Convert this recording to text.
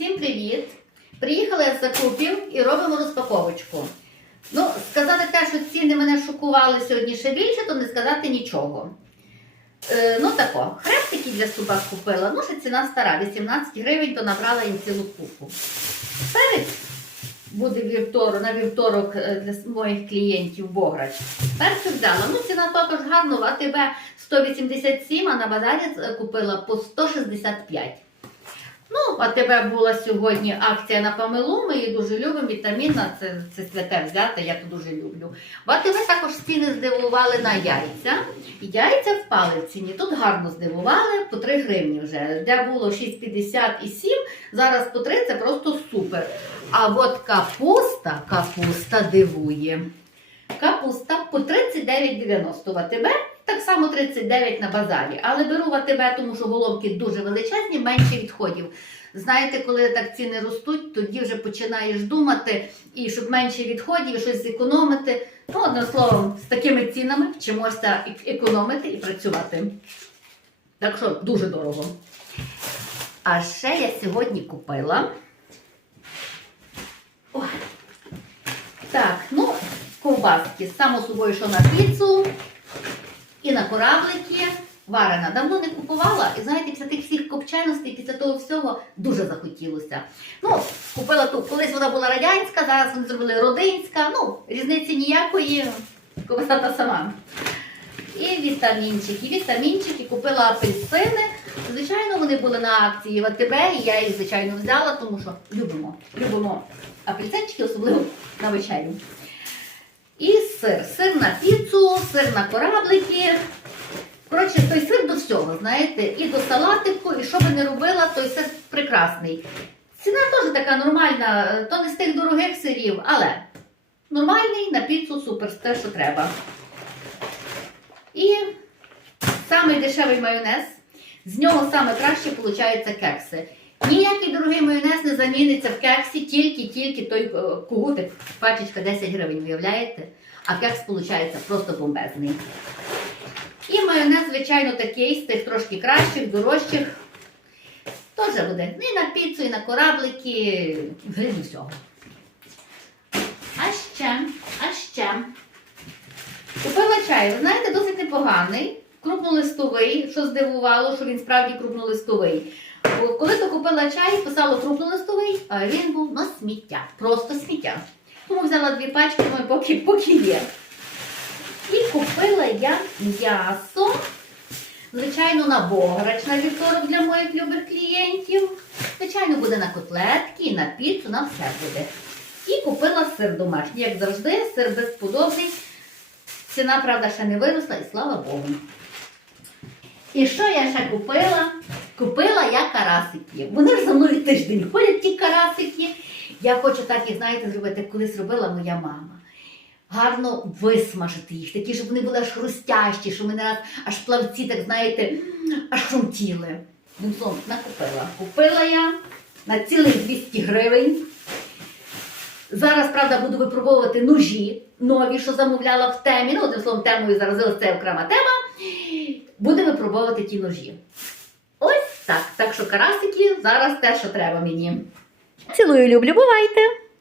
Всім привіт! Приїхала я з закупів і робимо розпаковочку. Ну, сказати те, що ціни мене шокували сьогодні ще більше, то не сказати нічого. Е, ну тако, хрестики для собак купила. Ну, ще ціна стара, 18 гривень, то набрала їм цілу купу. Перець буде вівторок, на вівторок е, для моїх клієнтів Бограч. Перцю взяла. Ну, ціна також гарна, в АТБ 187, а на базарі е, купила по 165. Ну, а тебе була сьогодні акція на памелу, ми її дуже любимо, вітамінна, це, це святе взяти, я то дуже люблю. В АТБ також ціни здивували на яйця. Яйця впали в ціні. Тут гарно здивували, по 3 гривні вже. Де було 6,50 і 7, зараз по 3 це просто супер. А от капуста, капуста дивує. Капуста по 39,90 в АТБ, так само 39 на базарі. Але беру в АТБ, тому що головки дуже величезні, менше відходів. Знаєте, коли так ціни ростуть, тоді вже починаєш думати, і щоб менше відходів, щось зекономити. Ну, одним словом, з такими цінами вчимося економити і працювати. Так що дуже дорого. А ще я сьогодні купила. Ой. Так, ну, ковбаски. Само собою, що на піцу на кораблики. Варена давно не купувала, і знаєте, після тих всіх копченостей, після того всього дуже захотілося. Ну, купила ту, колись вона була радянська, зараз вони зробили родинська. Ну, різниці ніякої, ковбаса та сама. І вітамінчики, вітамінчики, купила апельсини. Звичайно, вони були на акції в АТБ, і я їх, звичайно, взяла, тому що любимо. Любимо апельсинчики, особливо на вечерю. І сир. Сир на піцу, сир на кораблики. Коротше, той сир до всього, знаєте, і до салатику, і що би не робила, той сир прекрасний. Ціна теж така нормальна, то не з тих дорогих сирів, але нормальний на піцу супер, те, що треба. І самий дешевий майонез, з нього саме краще виходить кекси. Ніякий дорогий майонез не заміниться в кексі, тільки-тільки той е, кугутик, пачечка 10 гривень, уявляєте? А кекс виходить просто бомбезний. І майонез, звичайно, такий, з тих трошки кращих, дорожчих. Теж буде і на піцу, і на кораблики, гривень всього. А ще, а ще. Купила чай, ви знаєте, досить непоганий, крупнолистовий, що здивувало, що він справді крупнолистовий. Коли то купила чай, писало крупнолистовий, а він був на сміття, просто сміття. Тому взяла дві пачки, ну поки, поки є. І купила я м'ясо, звичайно, на бограч на вівторок для моїх любих клієнтів. Звичайно, буде на котлетки, на піцу, на все буде. І купила сир домашній, як завжди, сир безподобний. Ціна, правда, ще не виросла, і слава Богу. І що я ще купила? Купила я карасики. Вони ж за мною тиждень ходять ті карасики. Я хочу так, як знаєте, зробити, як колись робила моя мама. Гарно висмажити їх, такі, щоб вони були аж хрустящі, щоб мене аж, плавці, так знаєте, аж шумтіли. Ну, словом, накупила. Купила я на цілих 200 гривень. Зараз, правда, буду випробовувати ножі нові, що замовляла в темі. Ну, одним словом, темою заразилася це окрема тема. Буду випробовувати ті ножі. Так. Так що карасики зараз те, що треба мені. Цілую, люблю, бувайте!